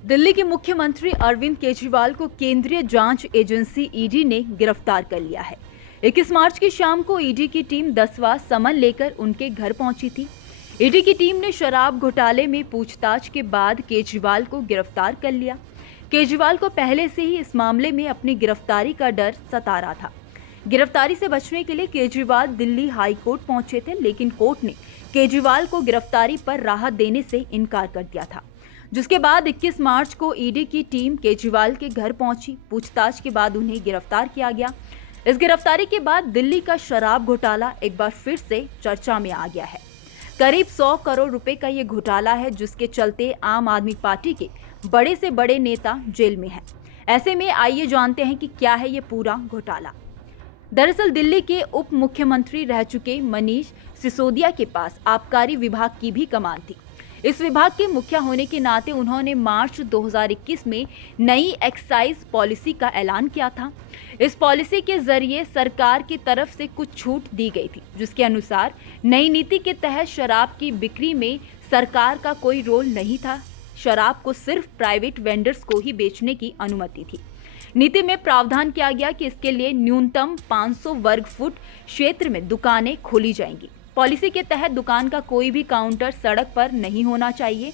दिल्ली के मुख्यमंत्री अरविंद केजरीवाल को केंद्रीय जांच एजेंसी ईडी ने गिरफ्तार कर लिया है। 21 मार्च की शाम को ईडी की टीम 10वां समन लेकर उनके घर पहुंची थी। ईडी की टीम ने शराब घोटाले में पूछताछ के बाद केजरीवाल को गिरफ्तार कर लिया। केजरीवाल को पहले से ही इस मामले में अपनी गिरफ्तारी का डर सता रहा था। गिरफ्तारी से बचने के लिए केजरीवाल दिल्ली हाई कोर्ट पहुंचे थे, लेकिन कोर्ट ने केजरीवाल को गिरफ्तारी पर राहत देने से इनकार कर दिया था, जिसके बाद 21 मार्च को ईडी की टीम केजरीवाल के घर पहुंची। पूछताछ के बाद उन्हें गिरफ्तार किया गया। इस गिरफ्तारी के बाद दिल्ली का शराब घोटाला एक बार फिर से चर्चा में आ गया है। करीब 100 करोड़ रुपए का ये घोटाला है, जिसके चलते आम आदमी पार्टी के बड़े से बड़े नेता जेल में हैं। ऐसे में आइए जानते हैं कि क्या है ये पूरा घोटाला। दरअसल दिल्ली के उप मुख्यमंत्री रह चुके मनीष सिसोदिया के पास आबकारी विभाग की भी कमान थी। इस विभाग के मुखिया होने के नाते उन्होंने मार्च 2021 में नई एक्साइज पॉलिसी का ऐलान किया था। इस पॉलिसी के जरिए सरकार की तरफ से कुछ छूट दी गई थी, जिसके अनुसार नई नीति के तहत शराब की बिक्री में सरकार का कोई रोल नहीं था। शराब को सिर्फ प्राइवेट वेंडर्स को ही बेचने की अनुमति थी। नीति में प्रावधान किया गया कि इसके लिए न्यूनतम 500 वर्ग फुट क्षेत्र में दुकानें खोली जाएंगी। पॉलिसी के तहत दुकान का कोई भी काउंटर सड़क पर नहीं होना चाहिए।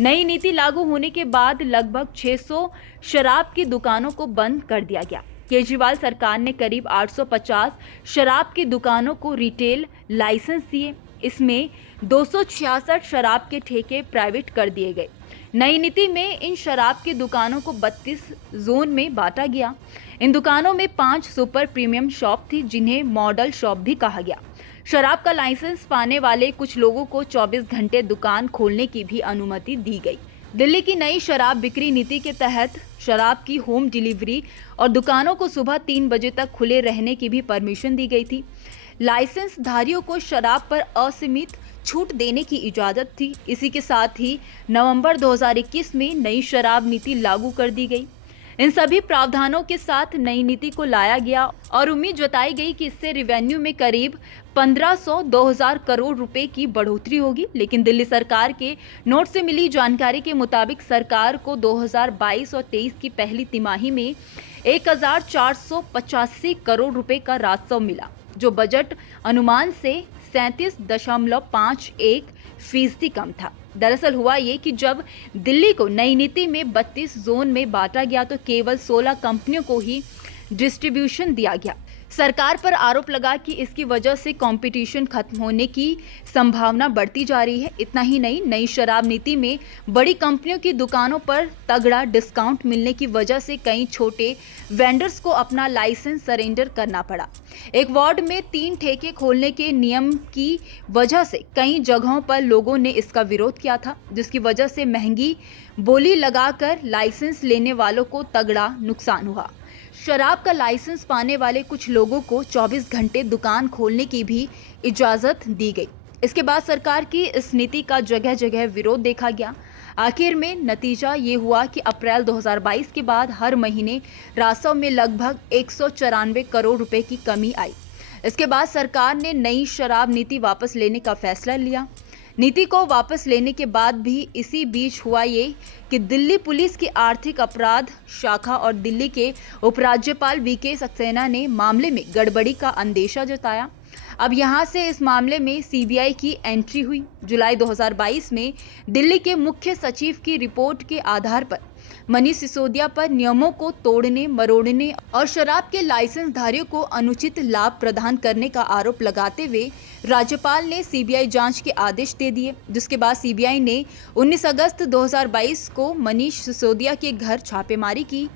नई नीति लागू होने के बाद लगभग 600 शराब की दुकानों को बंद कर दिया गया। केजरीवाल सरकार ने करीब 850 शराब की दुकानों को रिटेल लाइसेंस दिए। इसमें 266 शराब के ठेके प्राइवेट कर दिए गए। नई नीति में इन शराब की दुकानों को 32 जोन में बांटा गया। इन दुकानों में 5 सुपर प्रीमियम शॉप थी, जिन्हें मॉडल शॉप भी कहा गया। शराब का लाइसेंस पाने वाले कुछ लोगों को 24 घंटे दुकान खोलने की भी अनुमति दी गई। दिल्ली की नई शराब बिक्री नीति के तहत शराब की होम डिलीवरी और दुकानों को सुबह 3 बजे तक खुले रहने की भी परमिशन दी गई थी। लाइसेंस धारियों को शराब पर असीमित छूट देने की इजाजत थी। इसी के साथ ही नवंबर 2021 में नई शराब नीति लागू कर दी गई। इन सभी प्रावधानों के साथ नई नीति को लाया गया और उम्मीद जताई गई कि इससे रेवेन्यू में करीब 1500-2000 करोड़ रुपए की बढ़ोतरी होगी। लेकिन दिल्ली सरकार के नोट से मिली जानकारी के मुताबिक सरकार को 2022 और 23 की पहली तिमाही में 1485 करोड़ रुपए का राजस्व मिला, जो बजट अनुमान से 37.51% कम था। दरअसल हुआ ये कि जब दिल्ली को नई नीति में 32 जोन में बांटा गया तो केवल 16 कंपनियों को ही डिस्ट्रीब्यूशन दिया गया। सरकार पर आरोप लगा कि इसकी वजह से कंपटीशन खत्म होने की संभावना बढ़ती जा रही है। इतना ही नहीं, नई शराब नीति में बड़ी कंपनियों की दुकानों पर तगड़ा डिस्काउंट मिलने की वजह से कई छोटे वेंडर्स को अपना लाइसेंस सरेंडर करना पड़ा। एक वार्ड में 3 ठेके खोलने के नियम की वजह से कई जगहों पर लोगों ने इसका विरोध किया था, जिसकी वजह से महंगी बोली लगाकर लाइसेंस लेने वालों को तगड़ा नुकसान हुआ। शराब का लाइसेंस पाने वाले कुछ लोगों को 24 घंटे दुकान खोलने की भी इजाजत दी गई। इसके बाद सरकार की इस नीति का जगह जगह विरोध देखा गया। आखिर में नतीजा ये हुआ कि अप्रैल 2022 के बाद हर महीने राजस्व में लगभग 194 करोड़ रुपए की कमी आई। इसके बाद सरकार ने नई शराब नीति वापस लेने का फैसला लिया। नीति को वापस लेने के बाद भी इसी बीच हुआ ये कि दिल्ली पुलिस की आर्थिक अपराध शाखा और दिल्ली के उपराज्यपाल वीके सक्सेना ने मामले में गड़बड़ी का अंदेशा जताया। अब यहां से इस मामले में सीबीआई की एंट्री हुई। जुलाई 2022 में दिल्ली के मुख्य सचिव की रिपोर्ट के आधार पर मनीष सिसोदिया पर नियमों को तोड़ने मरोड़ने और शराब के लाइसेंस धारियों को अनुचित लाभ प्रदान करने का आरोप लगाते हुए राज्यपाल ने सीबीआई जांच के आदेश दे दिए, जिसके बाद सीबीआई ने 19 अगस्त 2022 को मनीष सिसोदिया के घर छापेमारी की।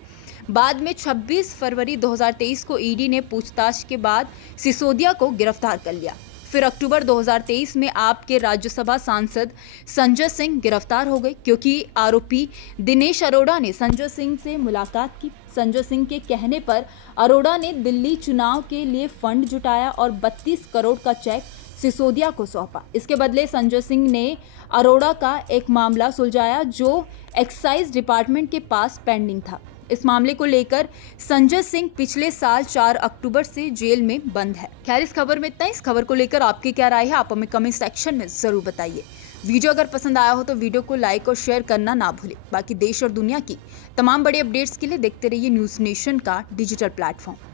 बाद में 26 फरवरी 2023 को ईडी ने पूछताछ के बाद सिसोदिया को गिरफ्तार कर लिया। फिर अक्टूबर 2023 में आपके राज्यसभा सांसद संजय सिंह गिरफ्तार हो गए, क्योंकि आरोपी दिनेश अरोड़ा ने संजय सिंह से मुलाकात की। संजय सिंह के कहने पर अरोड़ा ने दिल्ली चुनाव के लिए फंड जुटाया और 32 करोड़ का चेक सिसोदिया को सौंपा। इसके बदले संजय सिंह ने अरोड़ा का एक मामला सुलझाया जो एक्साइज डिपार्टमेंट के पास पेंडिंग था। इस मामले को लेकर संजय सिंह पिछले साल 4 अक्टूबर से जेल में बंद है। खैर, इस खबर में इतना। इस खबर को लेकर आपकी क्या राय है, आप हमें कमेंट सेक्शन में जरूर बताइए। वीडियो अगर पसंद आया हो तो वीडियो को लाइक और शेयर करना ना भूलें। बाकी देश और दुनिया की तमाम बड़ी अपडेट्स के लिए देखते रहिए न्यूज़ नेशन का डिजिटल प्लेटफॉर्म।